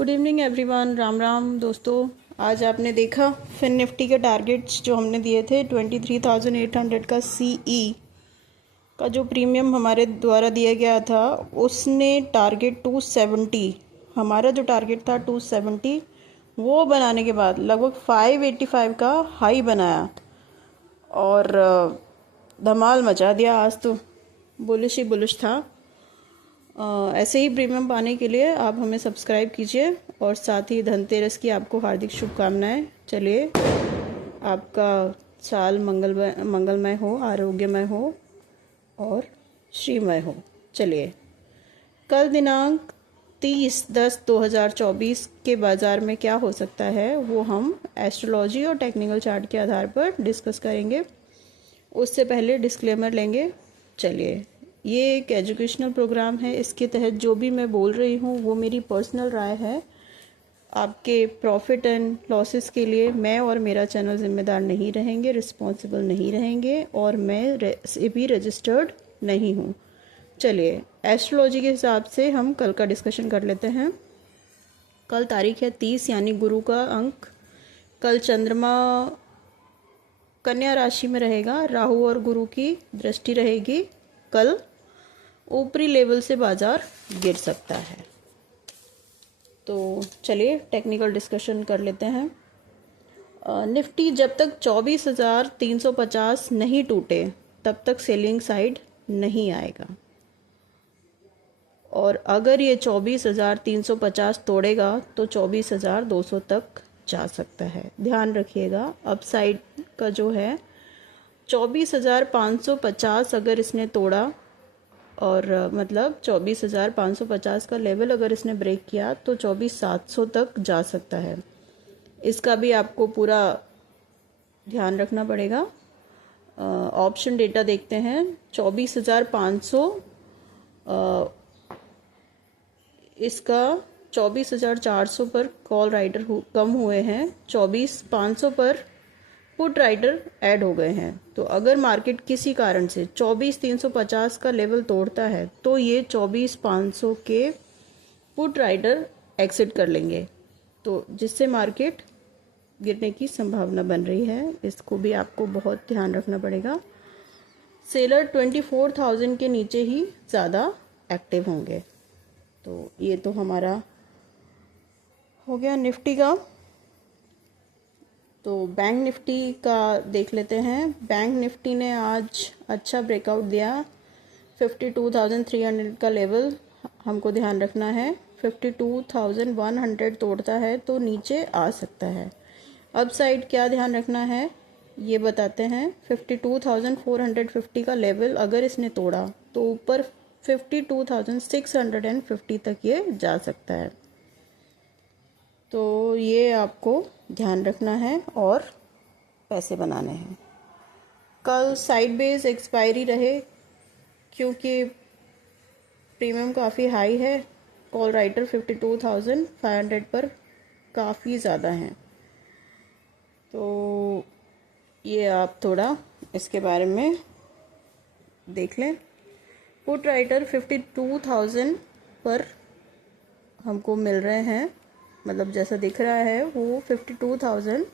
Good evening everyone. Ram Ram दोस्तों। आज आपने देखा फिन निफ्टी के टारगेट्स जो हमने दिए थे 23,800 का सीई का जो प्रीमियम हमारे द्वारा दिया गया था, उसने टारगेट 270, हमारा जो टारगेट था 270, वो बनाने के बाद लगभग 585 का हाई बनाया और धमाल मचा दिया। आज तो बुलिश ही बुलिश था। ऐसे ही प्रीमियम पाने के लिए आप हमें सब्सक्राइब कीजिए और साथ ही धनतेरस की आपको हार्दिक शुभकामनाएं। चलिए, आपका साल मंगलमय हो, आरोग्यमय हो और श्रीमय हो। चलिए, कल दिनांक 30/10/2024 के बाज़ार में क्या हो सकता है वो हम एस्ट्रोलॉजी और टेक्निकल चार्ट के आधार पर डिस्कस करेंगे। उससे पहले डिस्क्लेमर लेंगे। चलिए, ये एक एजुकेशनल प्रोग्राम है। इसके तहत जो भी मैं बोल रही हूँ वो मेरी पर्सनल राय है। आपके प्रॉफिट एंड लॉसेस के लिए मैं और मेरा चैनल जिम्मेदार नहीं रहेंगे, रिस्पॉन्सिबल नहीं रहेंगे और मैं भी रजिस्टर्ड नहीं हूँ। चलिए, एस्ट्रोलॉजी के हिसाब से हम कल का डिस्कशन कर लेते हैं। कल तारीख है 30, यानी गुरु का अंक। कल चंद्रमा कन्या राशि में रहेगा, राहु और गुरु की दृष्टि रहेगी। कल ऊपरी लेवल से बाजार गिर सकता है। तो चलिए टेक्निकल डिस्कशन कर लेते हैं। निफ्टी जब तक 24,350 नहीं टूटे तब तक सेलिंग साइड नहीं आएगा, और अगर ये 24,350 तोड़ेगा तो 24,200 तक जा सकता है। ध्यान रखिएगा, अप साइड का जो है 24,550 अगर इसने तोड़ा, और मतलब 24,550 का लेवल अगर इसने ब्रेक किया तो 24,700 तक जा सकता है। इसका भी आपको पूरा ध्यान रखना पड़ेगा। ऑप्शन डेटा देखते हैं। 24,500, इसका 24,400 पर कॉल राइडर कम हुए हैं, 24,500 पर पुट राइडर ऐड हो गए हैं। तो अगर मार्केट किसी कारण से 24,350 का लेवल तोड़ता है तो ये 24,500 के पुट राइडर एग्जिट कर लेंगे, तो जिससे मार्केट गिरने की संभावना बन रही है। इसको भी आपको बहुत ध्यान रखना पड़ेगा। सेलर 24,000 के नीचे ही ज़्यादा एक्टिव होंगे। तो ये तो हमारा हो गया निफ्टी का। तो बैंक निफ्टी का देख लेते हैं। बैंक निफ्टी ने आज अच्छा ब्रेकआउट दिया। 52,300 का लेवल हमको ध्यान रखना है। 52,100 तोड़ता है तो नीचे आ सकता है। अब साइड क्या ध्यान रखना है ये बताते हैं। 52,450 का लेवल अगर इसने तोड़ा तो ऊपर 52,650 तक ये जा सकता है। तो ये आपको ध्यान रखना है और पैसे बनाने हैं। कल साइड बेस एक्सपायरी रहे क्योंकि प्रीमियम काफ़ी हाई है। कॉल राइटर 52,500 पर काफ़ी ज़्यादा हैं, तो ये आप थोड़ा इसके बारे में देख लें। पुट राइटर 52,000 पर हमको मिल रहे हैं, मतलब जैसा दिख रहा है वो 52,000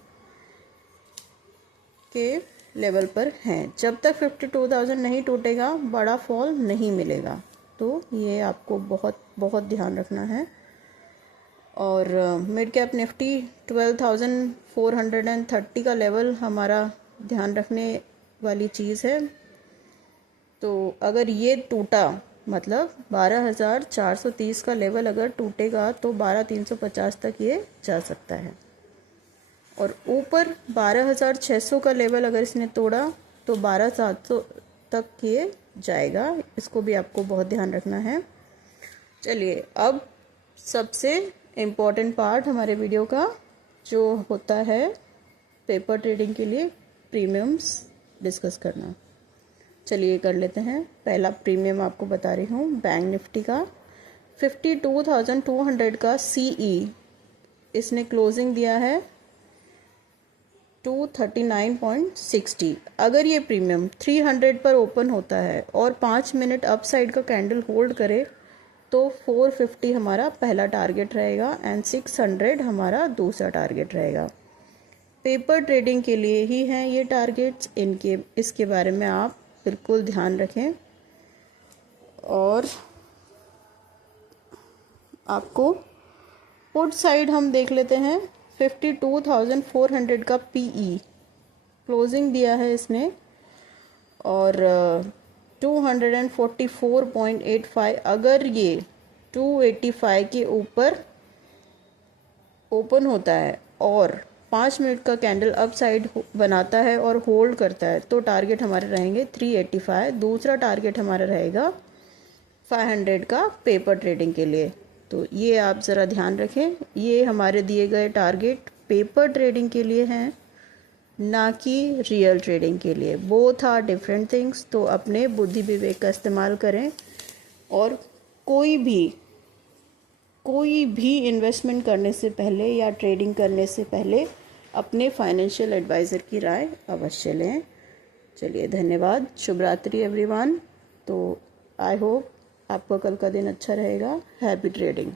के लेवल पर हैं। जब तक 52,000 नहीं टूटेगा बड़ा फॉल नहीं मिलेगा, तो ये आपको बहुत बहुत ध्यान रखना है। और मिड कैप निफ्टी 12,430 का लेवल हमारा ध्यान रखने वाली चीज़ है। तो अगर ये टूटा, मतलब 12,430 का लेवल अगर टूटेगा तो 12,350 तक ये जा सकता है, और ऊपर 12,600 का लेवल अगर इसने तोड़ा तो 12,700 तक ये जाएगा। इसको भी आपको बहुत ध्यान रखना है। चलिए, अब सबसे इम्पोर्टेंट पार्ट हमारे वीडियो का जो होता है पेपर ट्रेडिंग के लिए प्रीमियम्स डिस्कस करना। चलिए कर लेते हैं। पहला प्रीमियम आपको बता रही हूँ बैंक निफ्टी का 52,200 का सीई, इसने क्लोजिंग दिया है 239.60। अगर ये प्रीमियम 300 पर ओपन होता है और 5 मिनट अप साइड का कैंडल होल्ड करे तो 450 हमारा पहला टारगेट रहेगा एंड 600 हमारा दूसरा टारगेट रहेगा। पेपर ट्रेडिंग के लिए ही हैं ये टारगेट्स, इसके बारे में आप बिल्कुल ध्यान रखें। और आपको पुट साइड हम देख लेते हैं। 52,400 का पीई क्लोजिंग दिया है इसने और 244.85। अगर ये 285 के ऊपर ओपन होता है और 5 मिनट का कैंडल अप साइड बनाता है और होल्ड करता है तो टारगेट हमारे रहेंगे 385। दूसरा टारगेट हमारा रहेगा 500 का पेपर ट्रेडिंग के लिए। तो ये आप ज़रा ध्यान रखें, ये हमारे दिए गए टारगेट पेपर ट्रेडिंग के लिए हैं, ना कि रियल ट्रेडिंग के लिए। Both are different things. तो अपने बुद्धि विवेक का इस्तेमाल करें और कोई भी इन्वेस्टमेंट करने से पहले या ट्रेडिंग करने से पहले अपने फाइनेंशियल एडवाइज़र की राय अवश्य लें। चलिए, धन्यवाद। शुभ रात्रि एवरीवन। तो आई होप आपका कल का दिन अच्छा रहेगा। Happy trading.